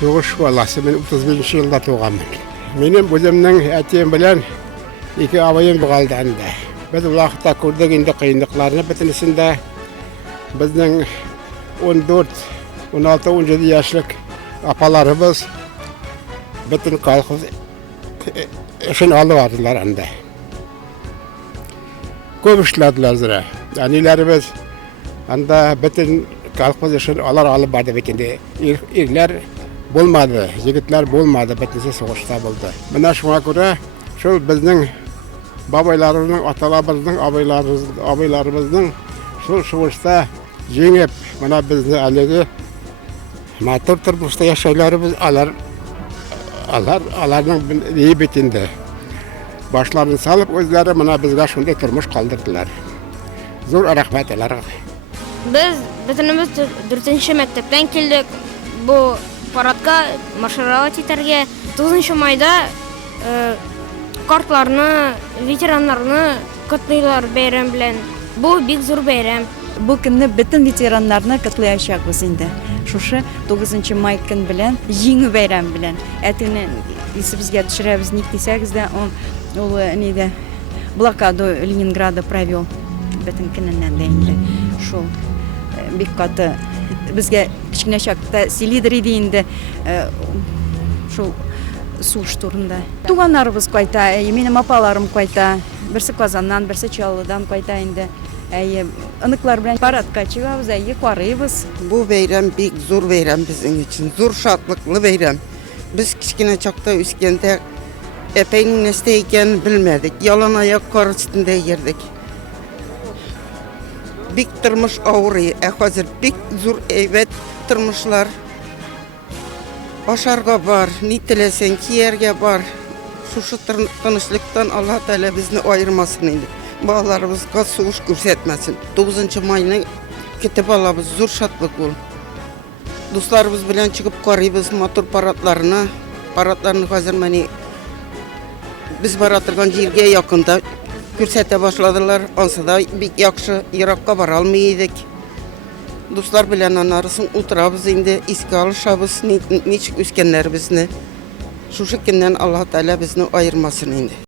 Soğuş valası, ben 31 yılda doğamın. Benim özümden etiyim bilen iki abayım kaldı anda. Biz ulaqta kurduk indi kıyınlıklarını bitinisinde bizden 14, 16, 17 yaşlık apalarımız bütün kalkıp işin alıvardılar anda. Көп işlediler zira. Anilerimiz anda bütün kalkıp işin alıp vardı bekinde. İrler bulmadı, yigitler bulmadı, bitinse soğuşta buldu. Buna şuna göre şu bizden babaylarımızın, atalarımızın, abaylarımızın şu soğuşta jengip, bana bizni alegi matır turmuşta yaşaylarımız alarının iyi bitindi. Başlarını salıp özleri bana bizge şunday turmuş kaldırdılar. Zor rahmet eder. Biz bitinimiz 4. mektepten keldik. Bu paradga marşaravat eterge 9 mayda kartlarını, veteranlarını kutlaylar bayram bilen. Bu bek zor bayram. Bu günni bütün veteranlarını kutlayacağız indi. Şuşu 9 may gün bilen, yeni bayram bilen. Etini bizge düşürəbіз ник десәгез дә, ул нидә блокаду Ленинграда провел bütün günнән дә инде. Шул бик каты безгә кичкенә чакта селидер иде инде. Шул суш турында. Туганнарыбыз кайта, минем апаларым кайта. Берсе Казаннан, берсе Чаллыдан кайта инде. Anıklar bilen paradka çıgabız, karıyız. Bu bayram bek zor bayram bizim için. Zor şartlıklı bayram. Biz kiçkine çakta üskende epey nesteyken bilmedik. Yalan ayak kar üstünde yerdik. Bek tırmış ağrı. Hazır bek zor evet tırmışlar. Başarga var, nitilesen kiyerge var. Şu tanışlıktan Allah Teala bizni ayırmasın indi. Bağlarımızga soğuş görsetmesin. 9. mayını kitap alabız, zor şatlık ol. Dostlarımız bilen çıkıp karıyız motor paratlarını hazır məni biz baratırgan yerge yakında görsete başladılar. Onsa da bir yakşı Irak'a var almayıydık. Dostlar bilen anarısın oturabız indi, iski alışabız, niçik üskenler bizni. Şu şekilden Allah Teala bizni ayırmasın indi.